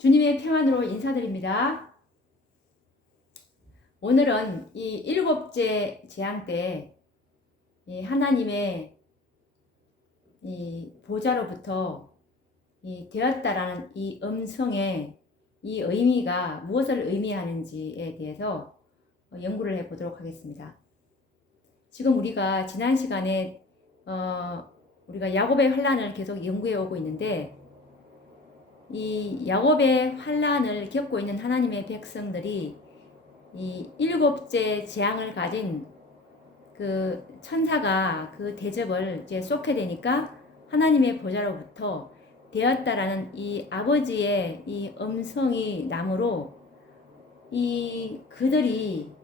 주님의 평안으로 인사드립니다. 오늘은 이 일곱째 재앙 때 하나님의 이 보좌로부터 되었다라는 이 음성의 이 의미가 무엇을 의미하는지에 대해서 연구를 해보도록 하겠습니다. 지금 우리가 지난 시간에 우리가 야곱의 환란을 계속 연구해 오고 있는데, 이 야곱의 환란을 겪고 있는 하나님의 백성들이 이 일곱째 재앙을 가진 그 천사가 그 대접을 이제 쏟게 되니까 하나님의 보좌로부터 되었다라는 이 아버지의 이 음성이 나므로 이 그들이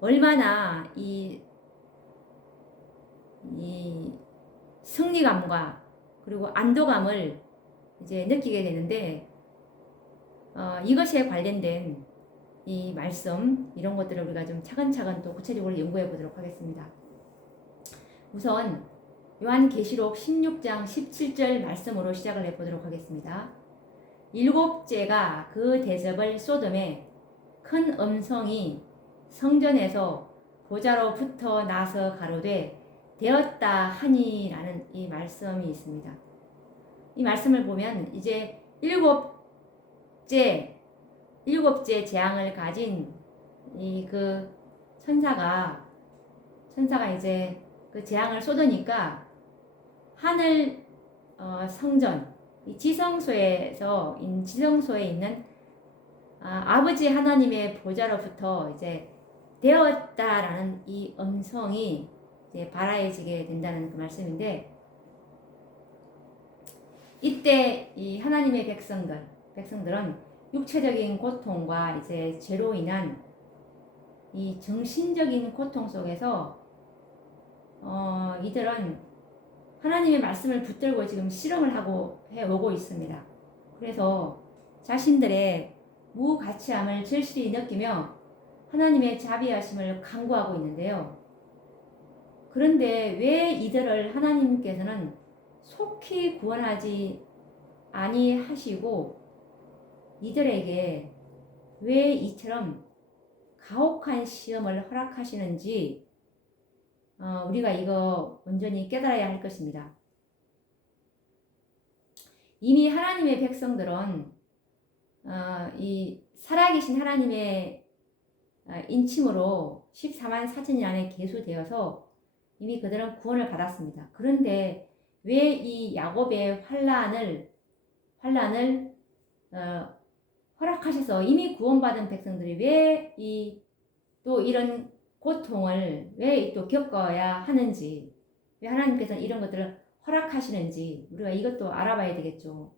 얼마나 이 승리감과 그리고 안도감을 이제 느끼게 되는데, 이것에 관련된 이 말씀, 이런 것들을 우리가 좀 차근차근 또 구체적으로 연구해 보도록 하겠습니다. 우선 요한계시록 16장 17절 말씀으로 시작을 해 보도록 하겠습니다. 일곱째가 그 대접을 쏟음에 큰 음성이 성전에서 보좌로부터 나서 가로되 되었다 하니라는 이 말씀이 있습니다. 이 말씀을 보면 이제 일곱째 재앙을 가진 이 그 천사가 이제 그 재앙을 쏟으니까 하늘 성전 이 지성소에 있는 아버지 하나님의 보좌로부터 이제 되었다라는 이 음성이 이제 발하해지게 된다는 그 말씀인데, 이때 이 하나님의 백성들은 육체적인 고통과 이제 죄로 인한 이 정신적인 고통 속에서 이들은 하나님의 말씀을 붙들고 지금 실험을 하고 해오고 있습니다. 그래서 자신들의 무가치함을 절실히 느끼며 하나님의 자비하심을 간구하고 있는데요. 그런데 왜 이들을 하나님께서는 속히 구원하지 아니하시고 이들에게 왜 이처럼 가혹한 시험을 허락하시는지 우리가 이거 온전히 깨달아야 할 것입니다. 이미 하나님의 백성들은 이 살아계신 하나님의 인침으로 14만 4천인 안에 계수되어서 이미 그들은 구원을 받았습니다. 그런데 왜 이 야곱의 환란을 허락하셔서 이미 구원받은 백성들이 왜 또 이런 고통을 왜 또 겪어야 하는지, 왜 하나님께서는 이런 것들을 허락하시는지 우리가 이것도 알아봐야 되겠죠.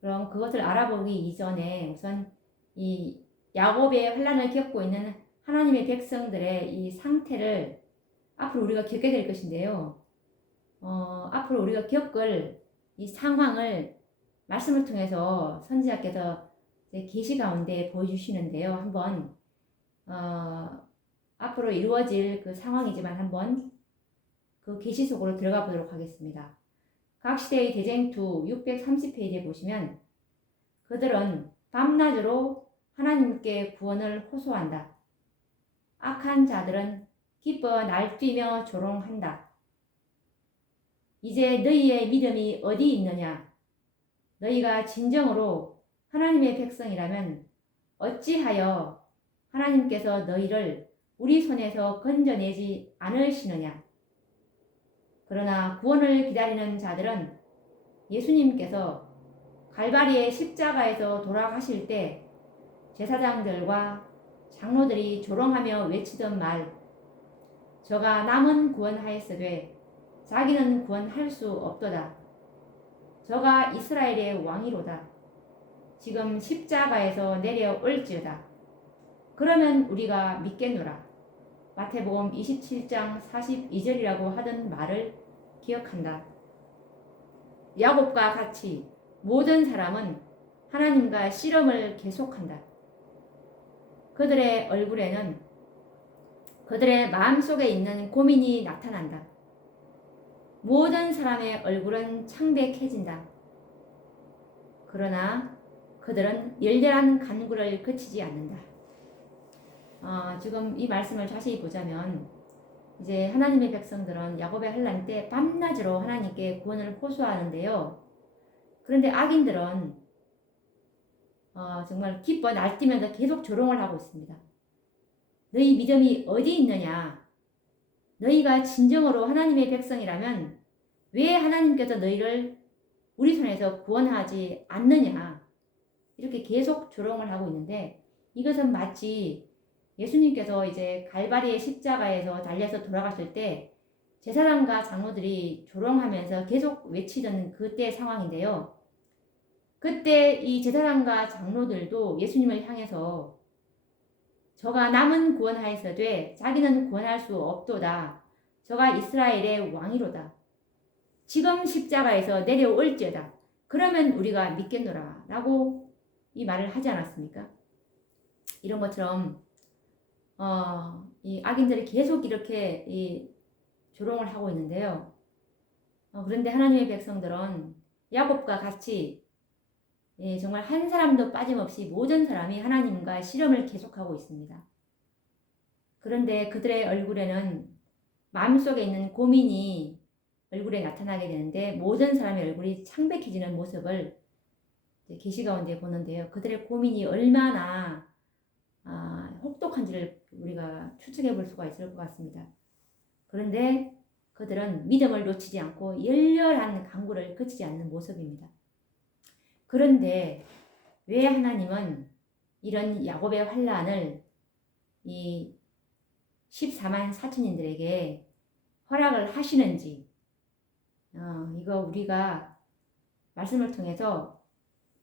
그럼 그것을 알아보기 이전에 우선 이 야곱의 환란을 겪고 있는 하나님의 백성들의 이 상태를 앞으로 우리가 겪게 될 것인데요. 앞으로 우리가 겪을 이 상황을 말씀을 통해서 선지자께서 계시 가운데 보여주시는데요. 한번 앞으로 이루어질 그 상황이지만 한번 그 계시 속으로 들어가 보도록 하겠습니다. 각 시대의 대쟁투 630페이지에 보시면 그들은 밤낮으로 하나님께 구원을 호소한다. 악한 자들은 기뻐 날뛰며 조롱한다. 이제 너희의 믿음이 어디 있느냐? 너희가 진정으로 하나님의 백성이라면 어찌하여 하나님께서 너희를 우리 손에서 건져내지 않으시느냐? 그러나 구원을 기다리는 자들은 예수님께서 갈바리의 십자가에서 돌아가실 때 제사장들과 장로들이 조롱하며 외치던 말, 저가 남은 구원하였으되 자기는 구원할 수 없도다. 저가 이스라엘의 왕이로다. 지금 십자가에서 내려올지어다. 그러면 우리가 믿겠노라. 마태복음 27장 42절이라고 하던 말을 기억한다. 야곱과 같이 모든 사람은 하나님과 씨름을 계속한다. 그들의 얼굴에는 그들의 마음속에 있는 고민이 나타난다. 모든 사람의 얼굴은 창백해진다. 그러나 그들은 열렬한 간구를 그치지 않는다. 지금 이 말씀을 자세히 보자면 이제 하나님의 백성들은 야곱의 환난 때 밤낮으로 하나님께 구원을 호소하는데요. 그런데 악인들은 정말 기뻐 날뛰면서 계속 조롱을 하고 있습니다. 너희 믿음이 어디 있느냐? 너희가 진정으로 하나님의 백성이라면 왜 하나님께서 너희를 우리 손에서 구원하지 않느냐? 이렇게 계속 조롱을 하고 있는데 이것은 마치 예수님께서 이제 갈바리의 십자가에서 달려서 돌아가실 때 제사장과 장로들이 조롱하면서 계속 외치던 그때의 상황인데요. 그때 이 제사장과 장로들도 예수님을 향해서 저가 남은 구원하였으되 자기는 구원할 수 없도다. 저가 이스라엘의 왕이로다. 지금 십자가에서 내려올지어다. 그러면 우리가 믿겠노라. 라고 이 말을 하지 않았습니까? 이런 것처럼 이 악인들이 계속 이렇게 조롱을 하고 있는데요. 그런데 하나님의 백성들은 야곱과 같이 정말 한 사람도 빠짐없이 모든 사람이 하나님과 씨름을 계속하고 있습니다. 그런데 그들의 얼굴에는 마음속에 있는 고민이 얼굴에 나타나게 되는데 모든 사람의 얼굴이 창백해지는 모습을 계시 가운데 보는데요. 그들의 고민이 얼마나 혹독한지를 우리가 추측해 볼 수가 있을 것 같습니다. 그런데 그들은 믿음을 놓치지 않고 열렬한 간구를 그치지 않는 모습입니다. 그런데 왜 하나님은 이런 야곱의 환난을 이 14만 4천인들에게 허락을 하시는지 이거 우리가 말씀을 통해서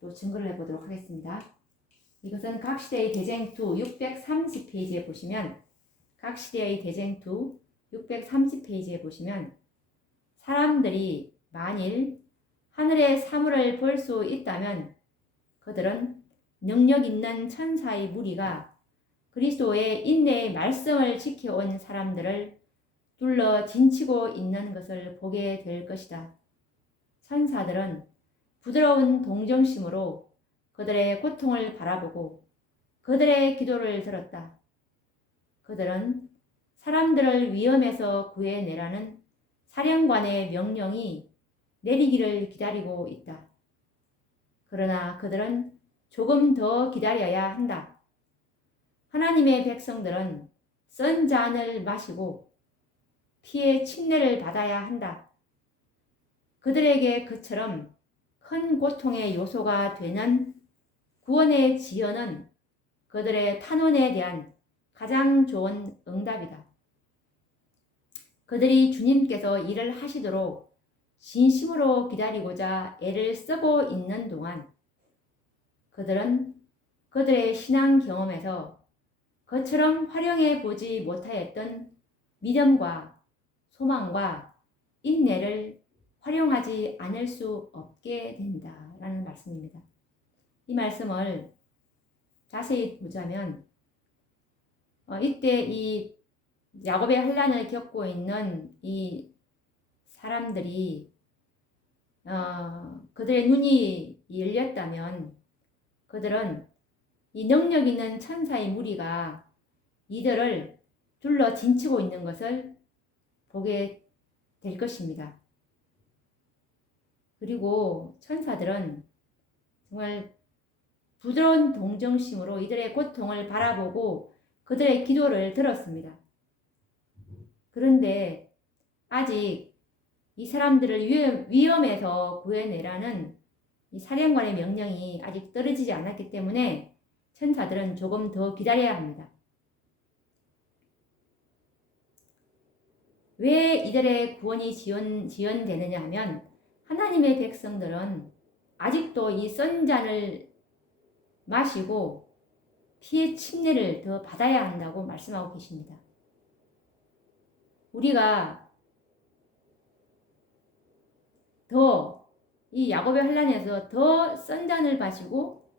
또 증거를 해보도록 하겠습니다. 이것은 각시대의 대쟁투 630페이지에 보시면 각시대의 대쟁투 630페이지에 보시면 사람들이 만일 하늘의 사물을 볼 수 있다면 그들은 능력 있는 천사의 무리가 그리스도의 인내의 말씀을 지켜온 사람들을 둘러 진치고 있는 것을 보게 될 것이다. 천사들은 부드러운 동정심으로 그들의 고통을 바라보고 그들의 기도를 들었다. 그들은 사람들을 위험에서 구해내라는 사령관의 명령이 내리기를 기다리고 있다. 그러나 그들은 조금 더 기다려야 한다. 하나님의 백성들은 쓴 잔을 마시고 피의 침례를 받아야 한다. 그들에게 그처럼 큰 고통의 요소가 되는 구원의 지연은 그들의 탄원에 대한 가장 좋은 응답이다. 그들이 주님께서 일을 하시도록 진심으로 기다리고자 애를 쓰고 있는 동안 그들은 그들의 신앙 경험에서 그처럼 활용해 보지 못하였던 믿음과 소망과 인내를 활용하지 않을 수 없게 된다라는 말씀입니다. 이 말씀을 자세히 보자면 이때 이 야곱의 환난을 겪고 있는 이 사람들이 그들의 눈이 열렸다면 그들은 이 능력 있는 천사의 무리가 이들을 둘러 진치고 있는 것을 보게 될 것입니다. 그리고 천사들은 정말 부드러운 동정심으로 이들의 고통을 바라보고 그들의 기도를 들었습니다. 그런데 아직 이 사람들을 위험에서 구해내라는 이 사령관의 명령이 아직 떨어지지 않았기 때문에 천사들은 조금 더 기다려야 합니다. 왜 이들의 구원이 지연되느냐 하면 하나님의 백성들은 아직도 이 쓴 잔을 마시고 피의 침례를 더 받아야 한다고 말씀하고 계십니다. 우리가 더 이 야곱의 환난에서 더 쓴 잔을 마시고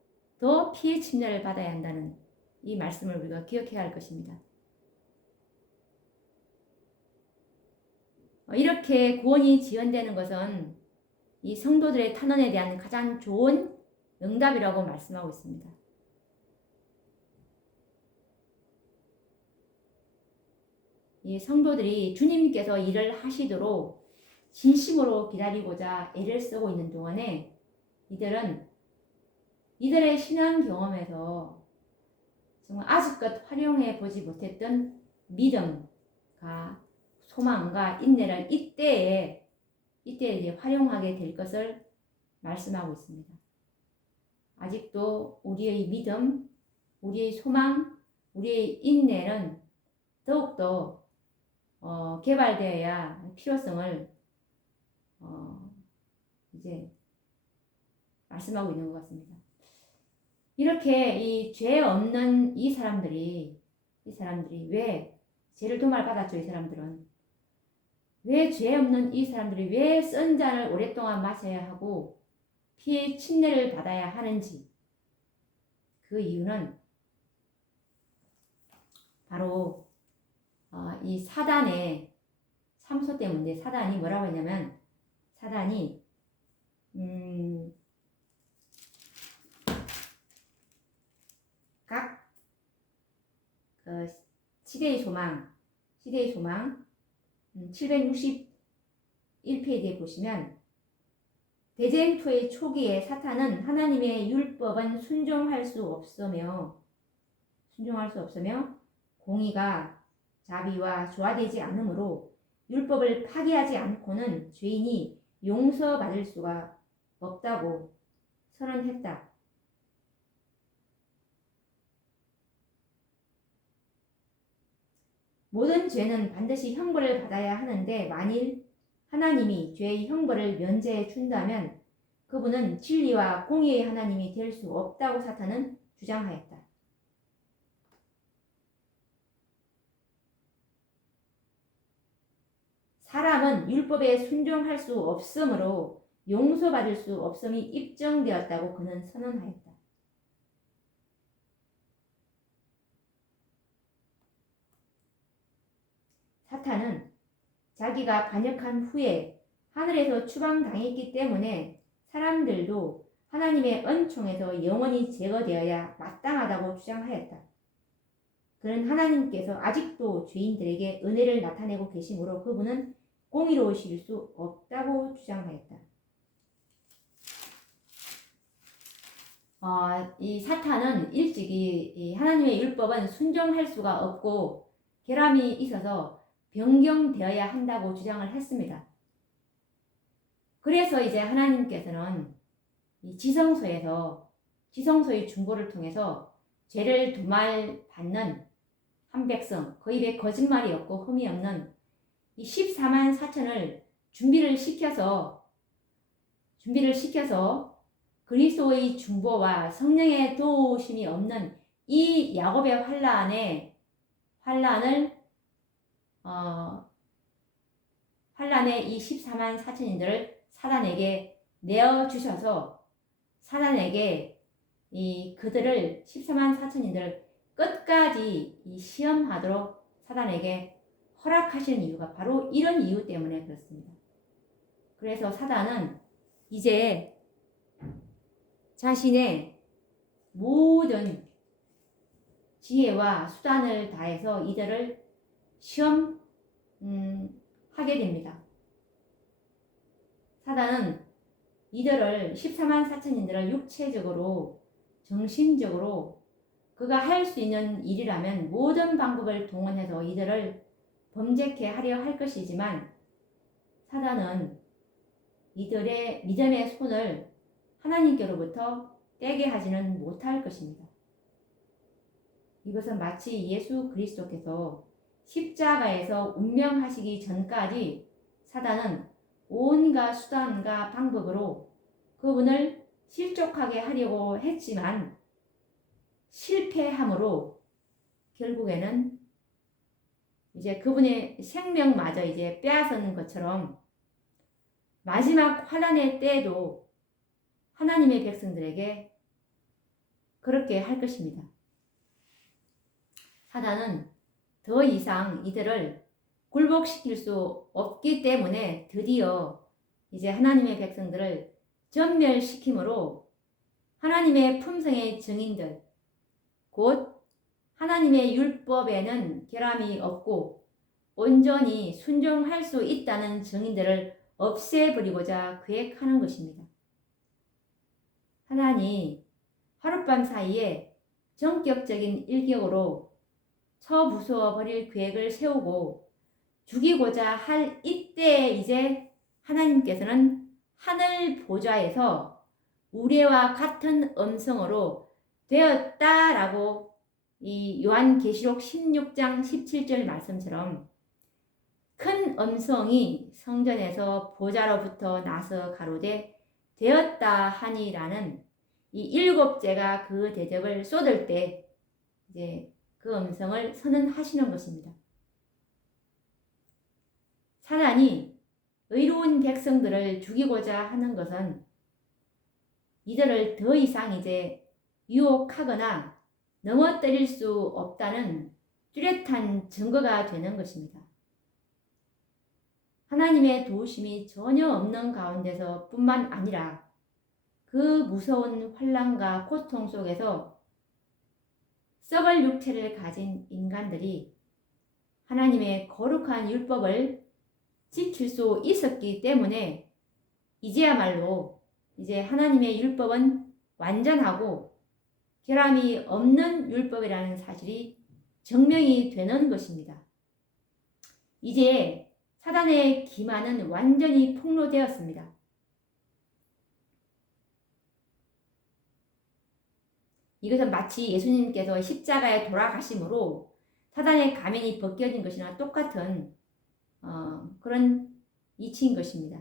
더 피의 침례를 받아야 한다는 이 말씀을 우리가 기억해야 할 것입니다. 이렇게 구원이 지연되는 것은 이 성도들의 탄원에 대한 가장 좋은 응답이라고 말씀하고 있습니다. 이 성도들이 주님께서 일을 하시도록 진심으로 기다리고자 애를 쓰고 있는 동안에 이들의 신앙 경험에서 정말 아직껏 활용해 보지 못했던 믿음과 소망과 인내를 이때에 이제 활용하게 될 것을 말씀하고 있습니다. 아직도 우리의 믿음, 우리의 소망, 우리의 인내는 더욱더 개발되어야 필요성을 이제 말씀하고 있는 것 같습니다. 이렇게 이 죄 없는 이 사람들이 왜 죄를 도말받았죠? 이 사람들은 왜 죄 없는 이 사람들이 왜 쓴 잔을 오랫동안 마셔야 하고 피의 침례를 받아야 하는지, 그 이유는 바로 이 사단의 참소 때문인데, 사단이 뭐라고 했냐면, 사단이 각 시대의 소망 761페이지에 보시면, 대쟁투의 초기에 사탄은 하나님의 율법은 순종할 수 없으며 공의가 자비와 조화되지 않으므로 율법을 파기하지 않고는 죄인이 용서받을 수가 없다고 선언했다. 모든 죄는 반드시 형벌을 받아야 하는데, 만일 하나님이 죄의 형벌을 면제해 준다면 그분은 진리와 공의의 하나님이 될 수 없다고 사탄은 주장하였다. 사람은 율법에 순종할 수 없으므로 용서받을 수 없음이 입증되었다고 그는 선언하였다. 사탄은 자기가 반역한 후에 하늘에서 추방당했기 때문에 사람들도 하나님의 은총에서 영원히 제거되어야 마땅하다고 주장하였다. 그는 하나님께서 아직도 죄인들에게 은혜를 나타내고 계시므로 그분은 공의로우실 수 없다고 주장하였다. 이 사탄은 일찍이 이 하나님의 율법은 순종할 수가 없고 결함이 있어서 변경되어야 한다고 주장을 했습니다. 그래서 이제 하나님께서는 이 지성소의 중보를 통해서 죄를 도말받는 한 백성, 그 입에 거짓말이 없고 흠이 없는 이 14만 4천을 준비를 시켜서 그리스도의 중보와 성령의 도우심이 없는 이 야곱의 환란에 이 14만 4천인들을 사단에게 내어주셔서 사단에게 그들을 14만 4천인들을 끝까지 시험하도록 사단에게 허락하시는 이유가 바로 이런 이유 때문에 그렇습니다. 그래서 사단은 이제 자신의 모든 지혜와 수단을 다해서 이들을 시험하게 됩니다. 사단은 이들을 14만 4천인들을 육체적으로, 정신적으로 그가 할 수 있는 일이라면 모든 방법을 동원해서 이들을 범죄케 하려 할 것이지만, 사단은 이들의 믿음의 손을 하나님께로부터 떼게 하지는 못할 것입니다. 이것은 마치 예수 그리스도께서 십자가에서 운명하시기 전까지 사단은 온갖 수단과 방법으로 그분을 실족하게 하려고 했지만 실패함으로 결국에는 이제 그분의 생명마저 이제 빼앗은 것처럼 마지막 환난의 때에도 하나님의 백성들에게 그렇게 할 것입니다. 사단은 더 이상 이들을 굴복시킬 수 없기 때문에 드디어 이제 하나님의 백성들을 전멸시킴으로 하나님의 품성의 증인들, 곧 하나님의 율법에는 결함이 없고 온전히 순종할 수 있다는 증인들을 없애버리고자 계획하는 것입니다. 하나님 하룻밤 사이에 전격적인 일격으로 처부수어 버릴 계획을 세우고 죽이고자 할 이때에 이제 하나님께서는 하늘 보좌에서 우리와 같은 음성으로 되었다라고 이 요한계시록 16장 17절 말씀처럼 큰 음성이 성전에서 보좌로부터 나서 가로되 되었다 하니라는 이 7제가 그 대접을 쏟을 때 이제 그 음성을 선언하시는 것입니다. 사단이 의로운 백성들을 죽이고자 하는 것은 이들을 더 이상 이제 유혹하거나 넘어뜨릴 수 없다는 뚜렷한 증거가 되는 것입니다. 하나님의 도우심이 전혀 없는 가운데서 뿐만 아니라 그 무서운 환난과 고통 속에서 썩을 육체를 가진 인간들이 하나님의 거룩한 율법을 지킬 수 있었기 때문에 이제야말로 이제 하나님의 율법은 완전하고 결함이 없는 율법이라는 사실이 증명이 되는 것입니다. 이제 사단의 기만은 완전히 폭로되었습니다. 이것은 마치 예수님께서 십자가에 돌아가심으로 사단의 가면이 벗겨진 것이나 똑같은 그런 이치인 것입니다.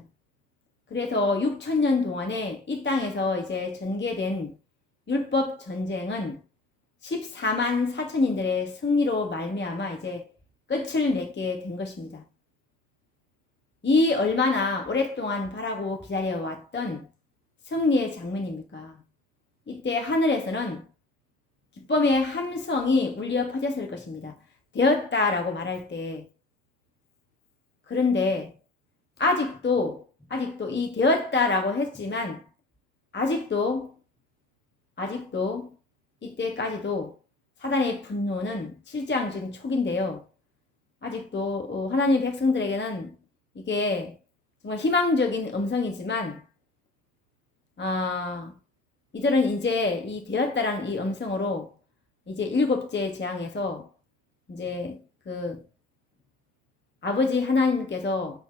그래서 6,000년 동안에 이 땅에서 이제 전개된 율법 전쟁은 14만 4천인들의 승리로 말미암아 이제 끝을 맺게 된 것입니다. 이 얼마나 오랫동안 바라고 기다려왔던 승리의 장면입니까? 이때 하늘에서는 기쁨의 함성이 울려 퍼졌을 것입니다. 되었다라고 말할 때. 그런데 아직도 이 되었다라고 했지만 아직도 이때까지도 사단의 분노는 7장 지금 초기인데요. 아직도 하나님의 백성들에게는 이게 정말 희망적인 음성이지만 이들은 이제 이 되었다라는 이 음성으로 이제 7째 재앙에서 이제 그 아버지 하나님께서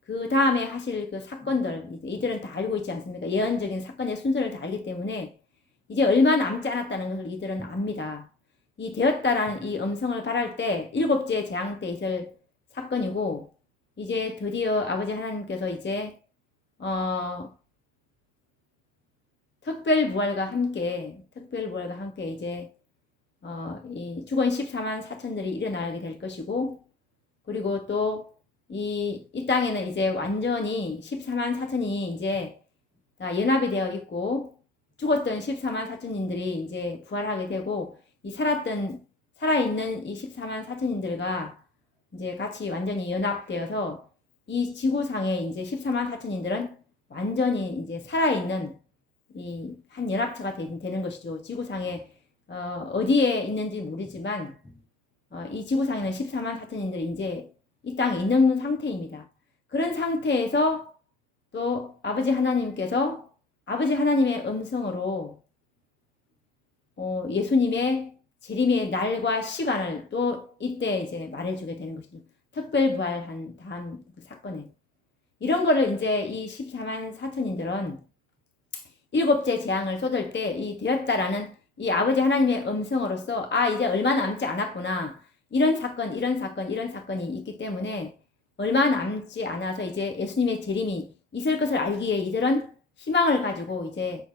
그 다음에 하실 그 사건들 이들은 다 알고 있지 않습니까? 예언적인 사건의 순서를 다 알기 때문에 이제 얼마 남지 않았다는 것을 이들은 압니다. 이 되었다라는 이 음성을 발할 때 7째 재앙 때 있을 사건이고 이제 드디어 아버지 하나님께서 이제 특별부활과 함께 이제 이 죽은 14만 4천들이 일어나게 될 것이고 그리고 또 이 땅에는 이제 완전히 14만 4천이 이제 다 연합이 되어 있고 죽었던 14만 4천인들이 이제 부활하게 되고 이 살아있는 이 14만 4천인들과 이제 같이 완전히 연합되어서 이 지구상에 이제 14만 4천인들은 완전히 이제 살아있는 이 한 연합체가 되는 것이죠. 지구상에 어디에 있는지 모르지만 이 지구상에는 14만 4천인들이 이제 이 땅에 있는 상태입니다. 그런 상태에서 또 아버지 하나님께서 아버지 하나님의 음성으로 예수님의 재림의 날과 시간을 또 이때 이제 말해주게 되는 것이죠. 특별부활한 다음 그 사건에 이런 거를 이제 이 14만 4천인들은 7째 재앙을 쏟을 때 이 되었다라는 이 아버지 하나님의 음성으로서 이제 얼마 남지 않았구나. 이런 사건이 있기 때문에 얼마 남지 않아서 이제 예수님의 재림이 있을 것을 알기에 이들은 희망을 가지고 이제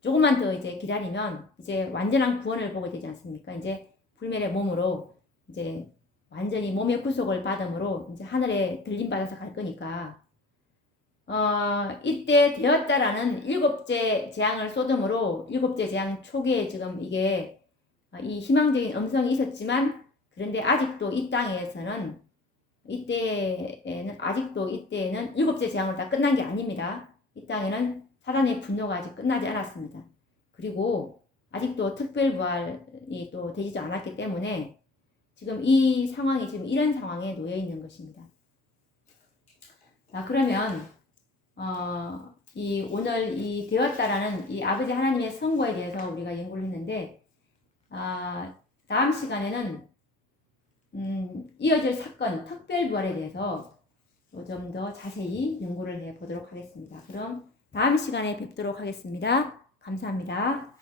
조금만 더 이제 기다리면 이제 완전한 구원을 보게 되지 않습니까? 이제 불멸의 몸으로 이제 완전히 몸의 구속을 받음으로 이제 하늘에 들림 받아서 갈 거니까 이때 되었다라는 7째 재앙을 쏟음으로 7째 재앙 초기에 지금 이게 이 희망적인 음성이 있었지만 그런데 아직도 이 땅에서는 이때에는 아직도 이때에는 일곱째 재앙으로 다 끝난 게 아닙니다. 이 땅에는 사단의 분노가 아직 끝나지 않았습니다. 그리고 아직도 특별부활이 또 되지도 않았기 때문에 지금 이 상황이 지금 이런 상황에 놓여 있는 것입니다. 자, 그러면 이 오늘 이 되었다라는 이 아버지 하나님의 선고에 대해서 우리가 연구를 했는데, 다음 시간에는 이어질 사건 특별부활에 대해서 좀 더 자세히 연구를 해 보도록 하겠습니다. 그럼 다음 시간에 뵙도록 하겠습니다. 감사합니다.